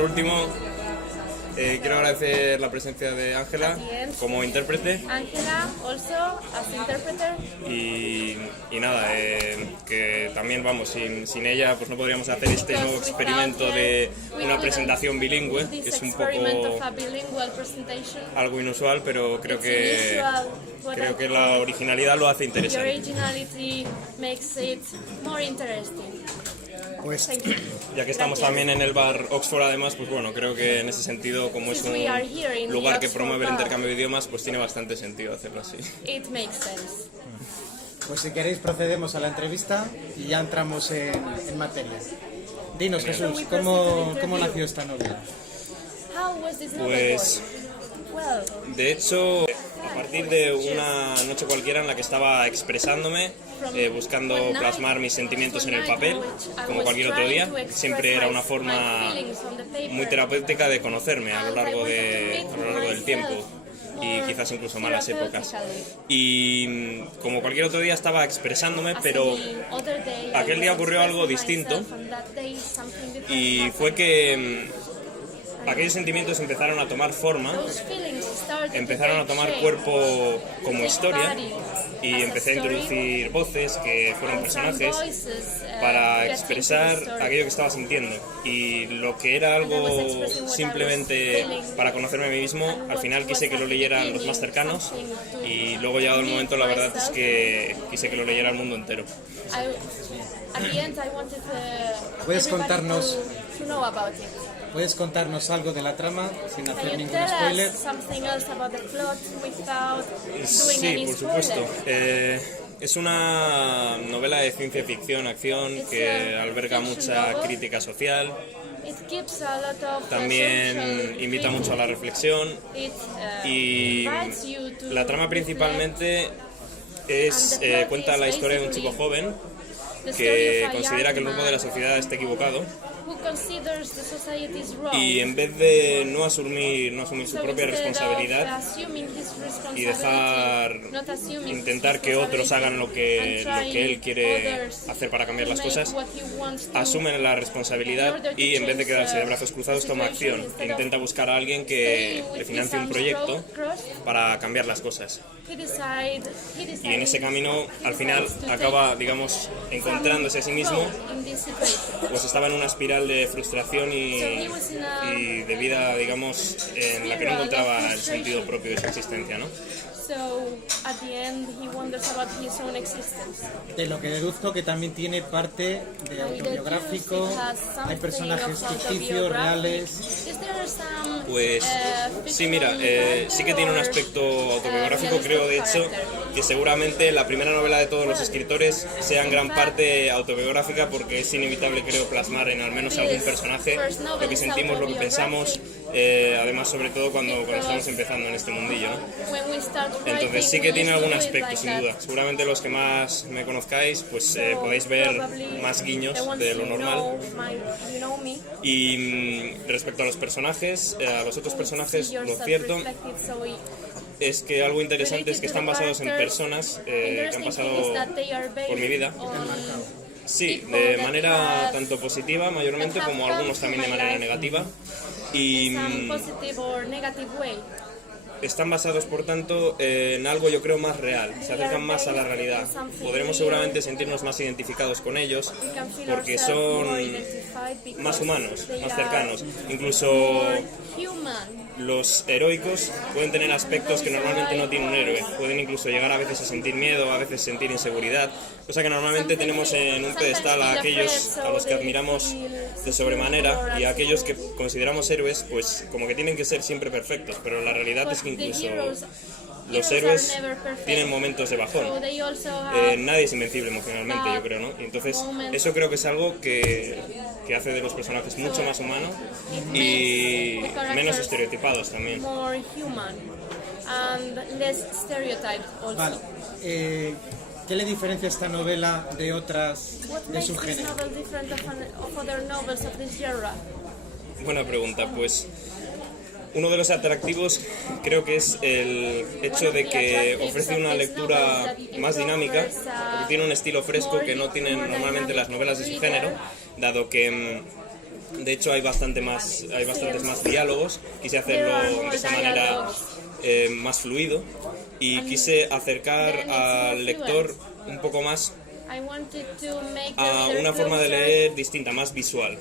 por último, quiero agradecer la presencia de Ángela como intérprete. Angela also as interpreter. Y nada, que también, vamos, sin ella pues no podríamos hacer este nuevo experimento de una presentación bilingüe, que es un poco algo inusual, pero creo que la originalidad lo hace interesante. Pues, Ya que estamos también en el bar Oxford, además, pues bueno, creo que en ese sentido, como es un lugar que promueve el intercambio de idiomas, pues tiene bastante sentido hacerlo así. pues si queréis procedemos a la entrevista y ya entramos en materia. Dinos, Jesús, ¿cómo nació esta novela? Pues, de hecho, a partir de una noche cualquiera en la que estaba expresándome, buscando plasmar mis sentimientos en el papel, como cualquier otro día, siempre era una forma muy terapéutica de conocerme a lo largo del tiempo y quizás incluso malas épocas. Y como cualquier otro día estaba expresándome, pero aquel día ocurrió algo distinto y fue que aquellos sentimientos empezaron a tomar forma, empezaron a tomar cuerpo como historia y empecé a introducir voces que fueron personajes para expresar aquello que estaba sintiendo, y lo que era algo simplemente para conocerme a mí mismo, al final quise que lo leyeran los más cercanos, y luego llegado el momento la verdad es que quise que lo leyera el mundo entero. ¿Puedes contarnos algo de la trama sin hacer ningún spoiler? Sí, por supuesto. Es una novela de ciencia ficción, acción, que alberga mucha crítica social. También invita mucho a la reflexión, y la trama principalmente cuenta la historia de un chico joven que considera que el rumbo de la sociedad está equivocado, y en vez de no asumir su propia responsabilidad y intentar que otros hagan lo que él quiere hacer para cambiar las cosas, asume la responsabilidad y en vez de quedarse de brazos cruzados toma acción e intenta buscar a alguien que le financie un proyecto para cambiar las cosas. Y en ese camino al final acaba, digamos, encontrándose a sí mismo, pues estaba en una espiral de frustración y de vida, digamos, en la que no encontraba el sentido propio de su existencia, ¿no? De lo que deduzco que también tiene parte de autobiográfico, hay personajes ficticios, reales. Pues sí, mira, sí que tiene un aspecto autobiográfico, creo de hecho que seguramente la primera novela de todos los escritores sea en gran parte autobiográfica, porque es inevitable, creo, plasmar en al menos algún personaje lo que sentimos, lo que pensamos, además sobre todo cuando estamos empezando en este mundillo, ¿no? Entonces sí que tiene algún aspecto, sin duda. Seguramente los que más me conozcáis pues podéis ver más guiños de lo normal. Y respecto a los personajes, a los otros personajes, lo cierto es que algo interesante es que están basados en personas que han pasado por mi vida. Sí, de manera tanto positiva mayormente como algunos también de manera negativa. Y están basados, por tanto, en algo, yo creo, más real, se acercan más a la realidad. Podremos seguramente sentirnos más identificados con ellos porque son más humanos, más cercanos. Incluso los heroicos pueden tener aspectos que normalmente no tiene un héroe. Pueden incluso llegar a veces a sentir miedo, a veces sentir inseguridad, cosa que normalmente tenemos en un pedestal a aquellos a los que admiramos de sobremanera, y a aquellos que consideramos héroes, pues como que tienen que ser siempre perfectos, pero la realidad es que incluso los héroes tienen momentos de bajón. Nadie es invencible emocionalmente, yo creo, ¿no? Y entonces eso creo que es algo que hace de los personajes mucho más humanos y menos estereotipados también. Vale. ¿Qué le diferencia esta novela de otras de su género? Buena pregunta, pues uno de los atractivos creo que es el hecho de que ofrece una lectura más dinámica, porque tiene un estilo fresco que no tienen normalmente las novelas de su género, dado que De hecho hay bastantes más diálogos. Quise hacerlo de esa manera más fluido y quise acercar al lector un poco más a una forma de leer distinta, más visual.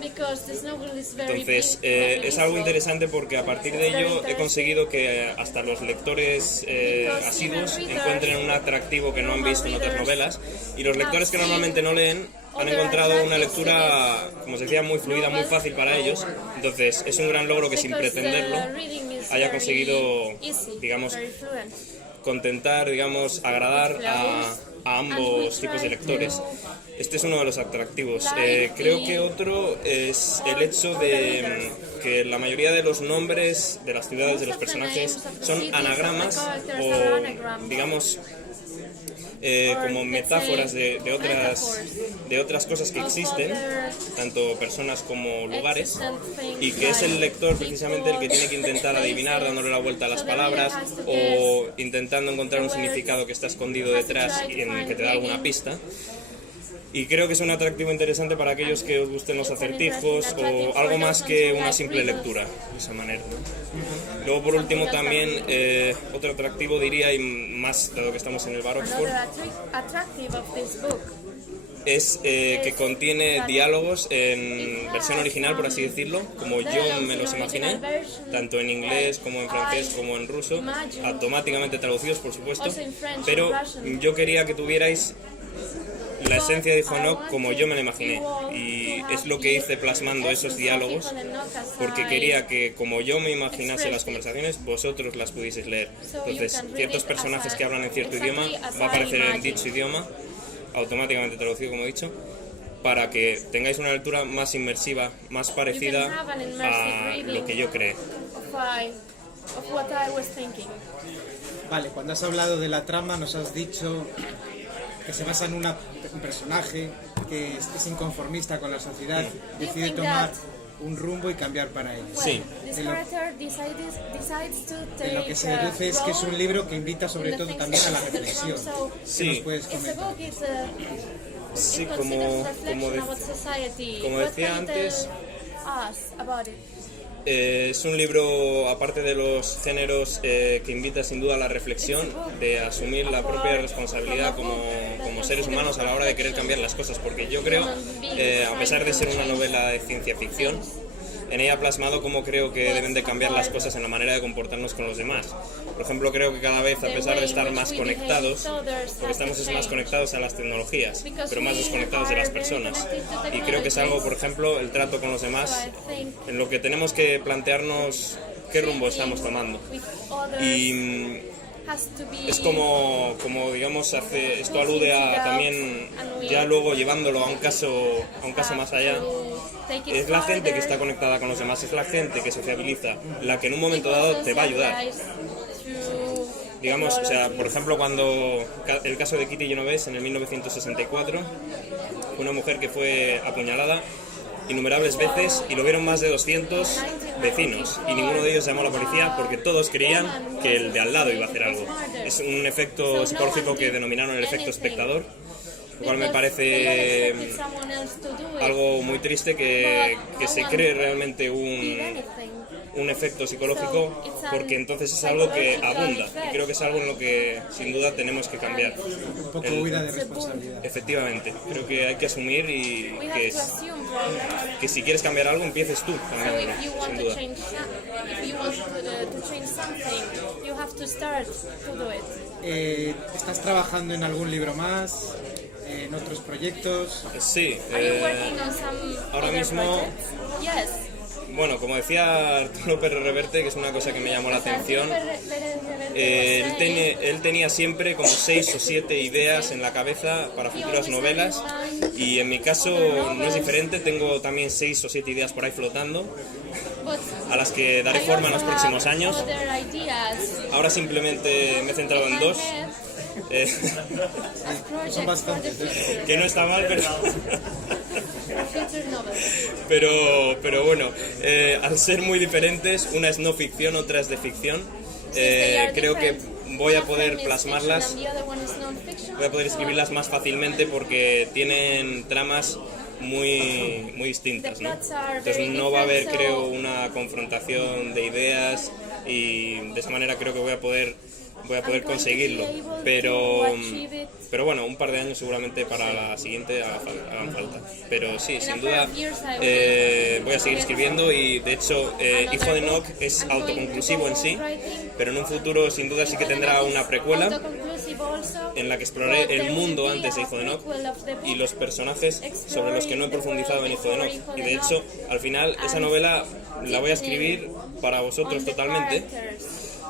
Entonces es algo interesante porque a partir de ello he conseguido que hasta los lectores asiduos encuentren un atractivo que no han visto en otras novelas, y los lectores que normalmente no leen han encontrado una lectura, como se decía, muy fluida, muy fácil para ellos. Entonces es un gran logro que sin pretenderlo haya conseguido, digamos, contentar, digamos, agradar a ambos tipos de lectores. Este es uno de los atractivos. Creo que otro es el hecho de que la mayoría de los nombres de las ciudades de los personajes son anagramas o, digamos, como metáforas de otras cosas que existen, tanto personas como lugares, y que es el lector precisamente el que tiene que intentar adivinar dándole la vuelta a las palabras o intentando encontrar un significado que está escondido detrás y en que te da alguna pista. Y creo que es un atractivo interesante para aquellos que os gusten los acertijos o algo más que una simple lectura, de esa manera. Luego, por último, también otro atractivo, diría, y más dado que estamos en el Bar Oxford, es que contiene diálogos en versión original, por así decirlo, como yo me los imaginé, tanto en inglés como en francés como en ruso, automáticamente traducidos, por supuesto, pero yo quería que tuvierais la esencia de Honok como yo me la imaginé, y es lo que hice plasmando esos diálogos, porque quería que como yo me imaginase las conversaciones, vosotros las pudieseis leer. Entonces, ciertos personajes que hablan en cierto idioma va a aparecer en dicho idioma, automáticamente traducido, como he dicho, para que tengáis una lectura más inmersiva, más parecida a lo que yo creé. Vale, cuando has hablado de la trama nos has dicho que se basa en un personaje que es inconformista con la sociedad, decide tomar un rumbo y cambiar para ello. Sí. De lo que se deduce es que es un libro que invita sobre todo también a la reflexión. Sí. ¿Qué nos puedes comentar? Sí, como decía antes, es un libro, aparte de los géneros, que invita sin duda a la reflexión, de asumir la propia responsabilidad como seres humanos a la hora de querer cambiar las cosas, porque yo creo, a pesar de ser una novela de ciencia ficción, en ella plasmado cómo creo que deben de cambiar las cosas en la manera de comportarnos con los demás. Por ejemplo, creo que cada vez, a pesar de estar más conectados, lo que estamos es más conectados a las tecnologías, pero más desconectados de las personas. Y creo que es algo, por ejemplo, el trato con los demás, en lo que tenemos que plantearnos qué rumbo estamos tomando. Y es como digamos, esto alude a también, ya luego llevándolo a un caso más allá, es la gente que está conectada con los demás, es la gente que sociabiliza, la que en un momento dado te va a ayudar. Digamos, o sea, por ejemplo, cuando el caso de Kitty Genovese en el 1964, fue una mujer que fue apuñalada innumerables veces y lo vieron más de 200 vecinos y ninguno de ellos llamó a la policía porque todos creían que el de al lado iba a hacer algo. Es un efecto psicológico que denominaron el efecto espectador, lo cual me parece algo muy triste que se cree realmente un efecto psicológico, porque entonces es algo que abunda y creo que es algo en lo que sin duda tenemos que cambiar. Un poco huida de responsabilidad. Efectivamente, creo que hay que asumir y que si quieres cambiar algo empieces tú también, sin duda. ¿Estás trabajando en algún libro más? ¿En otros proyectos? Sí, ahora mismo, bueno, como decía Arturo Pérez Reverte, que es una cosa que me llamó la atención, él tenía siempre como 6 o 7 ideas en la cabeza para futuras novelas, y en mi caso no es diferente, tengo también 6 o 7 ideas por ahí flotando, a las que daré forma en los próximos años. Ahora simplemente me he centrado en 2. Son bastantes. Que no está mal, pero bueno, al ser muy diferentes, una es no ficción, otra es de ficción, creo que voy a poder plasmarlas, voy a poder escribirlas más fácilmente porque tienen tramas muy distintas, ¿no? Entonces no va a haber, creo, una confrontación de ideas y de esa manera creo que voy a poder conseguirlo, pero bueno, un par de años seguramente para la siguiente hagan falta, pero sí, sin duda voy a seguir escribiendo y de hecho Hijo de Enoch es autoconclusivo en sí, pero en un futuro sin duda sí que tendrá una precuela en la que exploraré el mundo antes de Hijo de Enoch y los personajes sobre los que no he profundizado en Hijo de Enoch, y de hecho al final esa novela la voy a escribir para vosotros totalmente,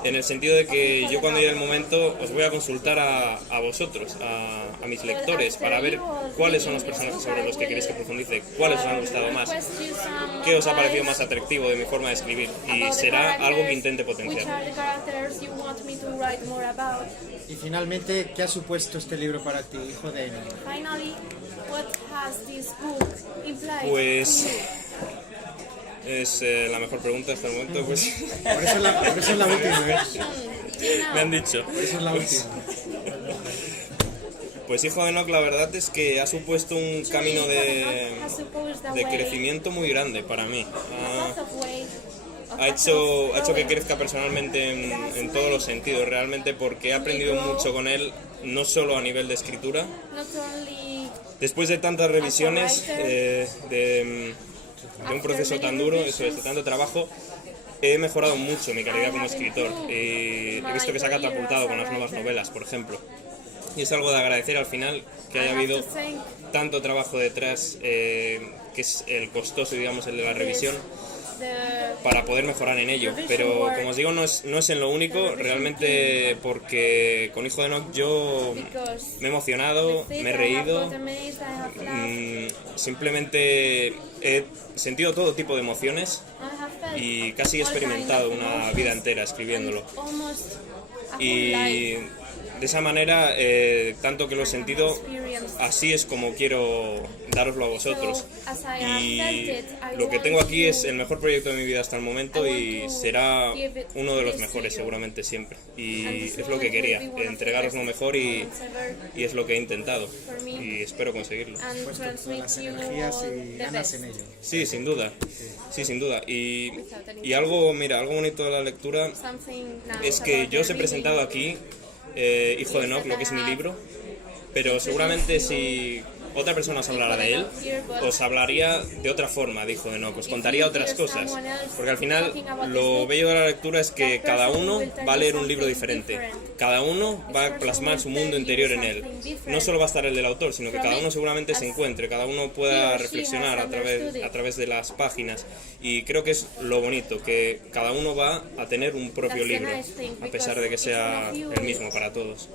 en el sentido de que yo cuando llegue el momento os voy a consultar a vosotros, a mis lectores, para ver cuáles son los personajes sobre los que queréis que profundice, cuáles os han gustado más, qué os ha parecido más atractivo de mi forma de escribir, y será algo que intente potenciar. Y finalmente, ¿qué ha supuesto este libro para ti, Hijo de Enoch? Pues es la mejor pregunta hasta el momento, pues. Por eso es la última, ¿ves? Me han dicho. Por eso es la última. Pues Hijo de Enoch, la verdad es que ha supuesto un camino de crecimiento muy grande para mí. Ha hecho que crezca personalmente en todos los sentidos, realmente, porque he aprendido mucho con él, no solo a nivel de escritura. Después de tantas revisiones, de un proceso tan duro, eso es, de tanto trabajo, he mejorado mucho mi calidad como escritor y he visto que se ha catapultado con las nuevas novelas, por ejemplo. Y es algo de agradecer al final que haya habido tanto trabajo detrás, que es el costoso, digamos, el de la revisión, para poder mejorar en ello. Pero como os digo, no es en lo único, realmente, porque con Hijo de Enoch yo me he emocionado, me he reído, simplemente he sentido todo tipo de emociones y casi he experimentado una vida entera escribiéndolo. Y de esa manera, tanto que lo he sentido, así es como quiero daroslo a vosotros. Y lo que tengo aquí es el mejor proyecto de mi vida hasta el momento y será uno de los mejores seguramente siempre. Y es lo que quería, entregaros lo mejor y es lo que he intentado y espero conseguirlo. Pues con todas las energías y ganas en ello. Sí, sin duda. Sí, sin duda. Y algo, mira, algo bonito de la lectura es que yo os he presentado aquí Hijo de Enoch, lo que es mi libro, pero seguramente si otra persona os hablara de él, os hablaría de otra forma de Hijo de Enoch, os contaría otras cosas, porque al final lo bello de la lectura es que cada uno va a leer un libro diferente, cada uno va a plasmar su mundo interior en él, no solo va a estar el del autor, sino que cada uno seguramente se encuentre, cada uno pueda reflexionar a través de las páginas, y creo que es lo bonito, que cada uno va a tener un propio libro, a pesar de que sea el mismo para todos.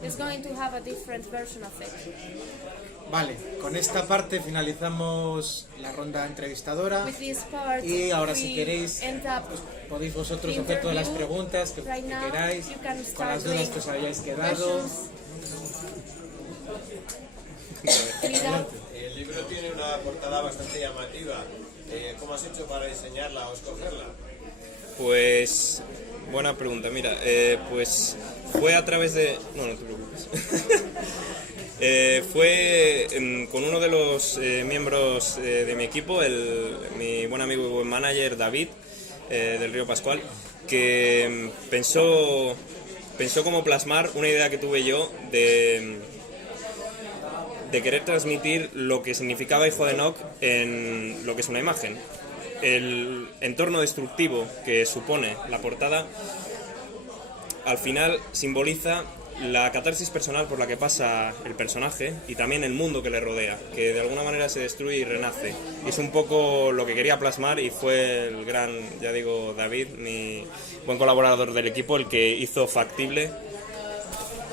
Vale, con esta parte finalizamos la ronda entrevistadora y ahora si queréis pues, podéis vosotros hacer todas las preguntas que queráis, con las dudas que os hayáis quedado. El libro tiene una portada bastante llamativa. ¿Cómo has hecho para diseñarla o escogerla? Pues buena pregunta, mira, pues fue a través de... No te preocupes. Fue con uno de los miembros de mi equipo, mi buen amigo y buen manager David, del Río Pascual, que pensó cómo plasmar una idea que tuve yo de querer transmitir lo que significaba Hijo de Enoch en lo que es una imagen. El entorno destructivo que supone la portada al final simboliza la catarsis personal por la que pasa el personaje y también el mundo que le rodea, que de alguna manera se destruye y renace. Y es un poco lo que quería plasmar y fue el gran, ya digo, David, mi buen colaborador del equipo, el que hizo factible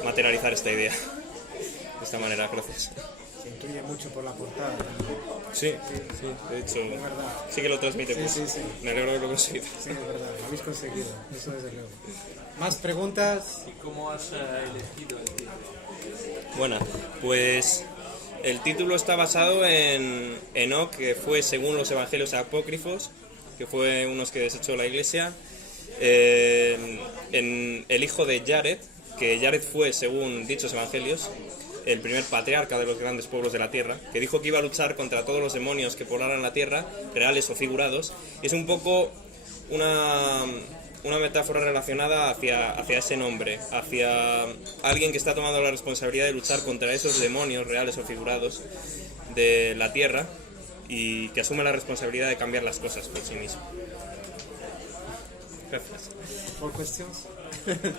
materializar esta idea. De esta manera, gracias. Se intuye mucho por la portada también. Sí, de hecho, sí que lo transmite. Pues. Sí. Me alegro de haberlo conseguido. Sí, es verdad, lo habéis conseguido, eso desde luego. ¿Más preguntas? ¿Y cómo has elegido el título? Bueno, pues el título está basado en Enoch, que fue según los evangelios apócrifos, que fue unos que desechó la iglesia, en el hijo de Jared, que Jared fue según dichos evangelios, el primer patriarca de los grandes pueblos de la Tierra, que dijo que iba a luchar contra todos los demonios que poblaran la Tierra, reales o figurados. Y es un poco una metáfora relacionada hacia ese nombre, hacia alguien que está tomando la responsabilidad de luchar contra esos demonios reales o figurados de la Tierra y que asume la responsabilidad de cambiar las cosas por sí mismo. Gracias. ¿Por cuestiones?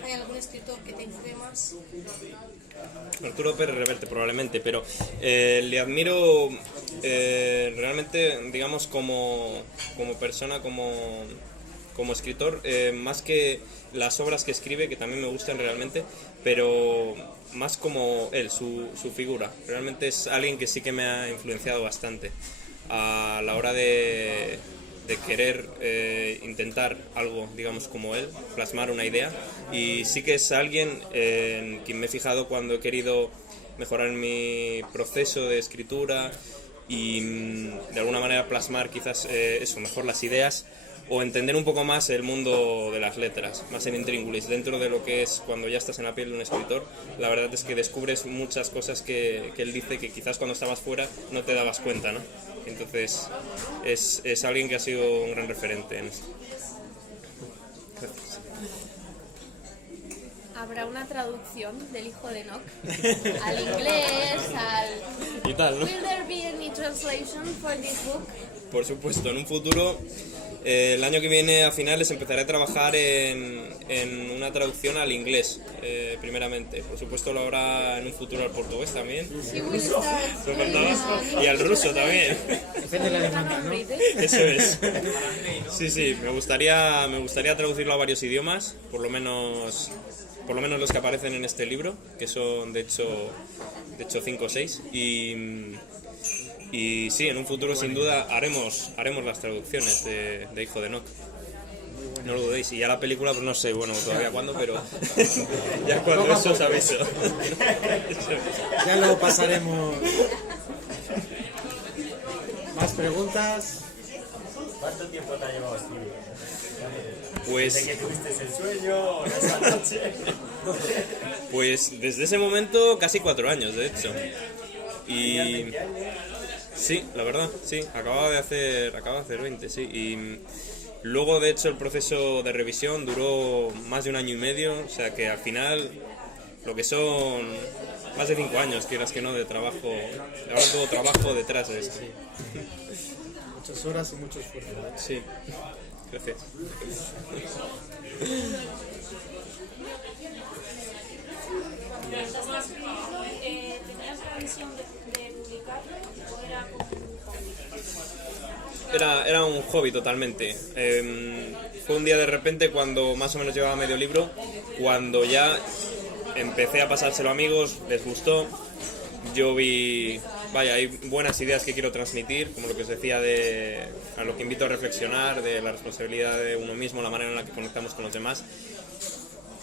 ¿Hay algún escritor que te influye más? Arturo Pérez Reverte probablemente, pero le admiro realmente, digamos, como persona, como escritor, más que las obras que escribe, que también me gustan realmente, pero más como él, su figura. Realmente es alguien que sí que me ha influenciado bastante a la hora de querer intentar algo, digamos, como él, plasmar una idea. Y sí que es alguien en quien me he fijado cuando he querido mejorar mi proceso de escritura y de alguna manera plasmar quizás mejor las ideas, o entender un poco más el mundo de las letras, más en intríngulis, dentro de lo que es cuando ya estás en la piel de un escritor. La verdad es que descubres muchas cosas que él dice que quizás cuando estabas fuera no te dabas cuenta, ¿no? Entonces es alguien que ha sido un gran referente en eso. Gracias. ¿Habrá una traducción del Hijo de Enoch al inglés, Y tal, ¿no? Will there be any translation for this book? Por supuesto, en un futuro, el año que viene a finales empezaré a trabajar en una traducción al inglés, primeramente. Por supuesto lo habrá en un futuro al portugués también. She will start Eso faltaba. Y al ruso también. Depende de la demanda, ¿no? Eso es. Sí, me gustaría traducirlo a varios idiomas, por lo menos los que aparecen en este libro, que son de hecho 5 o 6, y sí, en un futuro sin duda haremos las traducciones de Hijo de Enoch. No lo dudéis. Y ya la película, pues no sé, bueno, todavía cuándo, pero ya cuando eso os aviso. Ya luego pasaremos. ¿Más preguntas? ¿Cuánto tiempo te ha llevado escribir? Pues, ¿Desde que tuviste el sueño o esa noche? pues desde ese momento casi 4 años, de hecho. Y sí, la verdad, sí, acababa de hacer 20, sí. Y luego, de hecho, el proceso de revisión duró más de 1 año y medio, o sea que al final lo que son más de 5 años, quieras que no, de trabajo. Ahora todo trabajo detrás de esto. Muchas horas y mucho esfuerzo. Sí, gracias. ¿Tenías la visión de publicarlo o era como un hobby? Era un hobby totalmente. Fue un día de repente cuando más o menos llevaba medio libro, cuando ya empecé a pasárselo a amigos, les gustó. Yo vi, hay buenas ideas que quiero transmitir, como lo que os decía a lo que invito a reflexionar, de la responsabilidad de uno mismo, la manera en la que conectamos con los demás.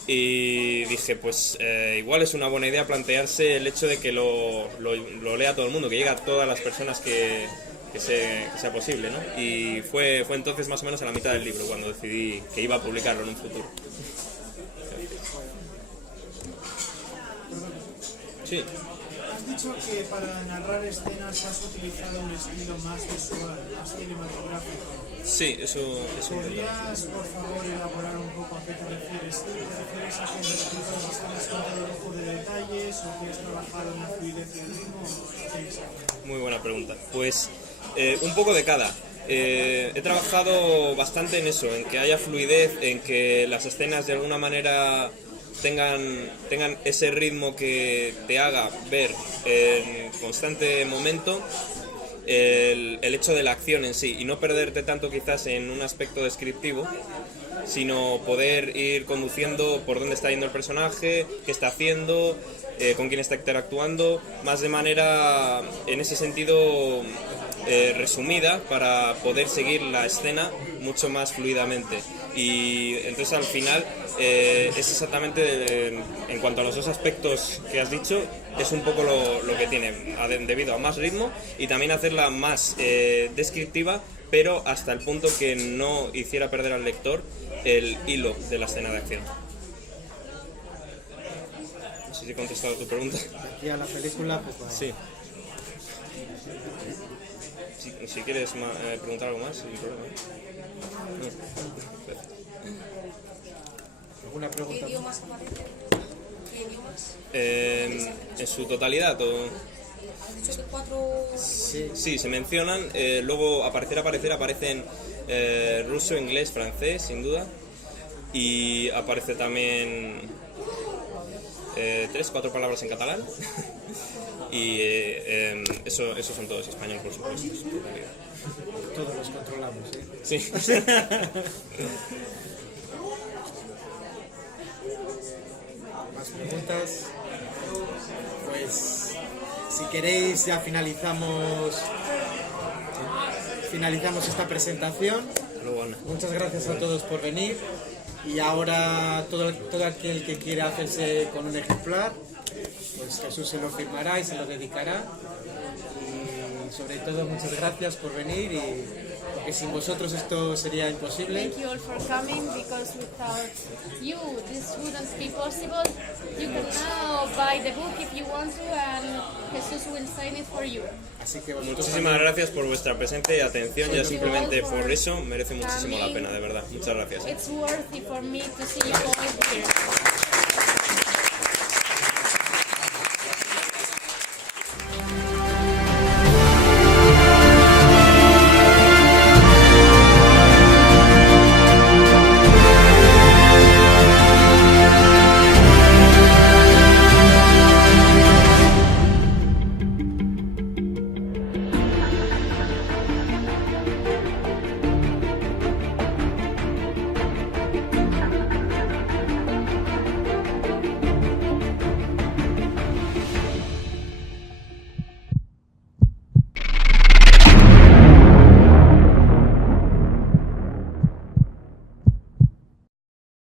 Y dije, pues igual es una buena idea plantearse el hecho de que lo lea todo el mundo, que llegue a todas las personas que sea posible, ¿no? Y fue entonces más o menos a la mitad del libro cuando decidí que iba a publicarlo en un futuro. Sí. Has dicho que para narrar escenas has utilizado un estilo más visual, más cinematográfico. Sí, eso. ¿Podrías, por favor, elaborar un poco a qué te refieres? ¿Te refieres a que en las películas escenas con todo lujo de detalles o que has trabajado en la fluidez y el ritmo? ¿Qué es? Muy buena pregunta. Pues un poco de cada. He trabajado bastante en eso, en que haya fluidez, en que las escenas de alguna manera tengan ese ritmo que te haga ver en constante momento el hecho de la acción en sí, y no perderte tanto quizás en un aspecto descriptivo, sino poder ir conduciendo por dónde está yendo el personaje, qué está haciendo, con quién está interactuando, más de manera, en ese sentido, resumida, para poder seguir la escena mucho más fluidamente. Y entonces al final es exactamente, en cuanto a los dos aspectos que has dicho, es un poco lo que tiene, debido a más ritmo y también hacerla más descriptiva, pero hasta el punto que no hiciera perder al lector el hilo de la escena de acción. sé si he contestado a tu pregunta. Aquí a la película, pues vale. Sí. Si quieres preguntar algo más, sin problema. ¿Alguna ¿Qué pregunta? idiomas aparecen? ¿Qué idiomas? ¿En su totalidad o...? Has dicho que 4... Sí, se mencionan. Luego aparecen ruso, inglés, francés, sin duda. Y aparece también 3-4 palabras en catalán. Y esos son todos español, por supuesto. En su totalidad. Todos los controlamos, ¿eh? Sí. ¿Más preguntas? Pues si queréis ya finalizamos esta presentación. Luego, Ana. Muchas gracias a todos por venir y ahora todo aquel que quiera hacerse con un ejemplar, pues Jesús se lo firmará y se lo dedicará. Y sobre todo muchas gracias por venir, y porque sin vosotros esto sería imposible. Thank you all for coming, because without you this wouldn't be possible. You can now buy the book if you want to, and Jesus will sign it for you. Así que vosotros Muchísimas gracias por vuestra presencia y atención. Ya simplemente por eso merece muchísimo la pena, de verdad. Muchas gracias. It's worthy for me to see you all here.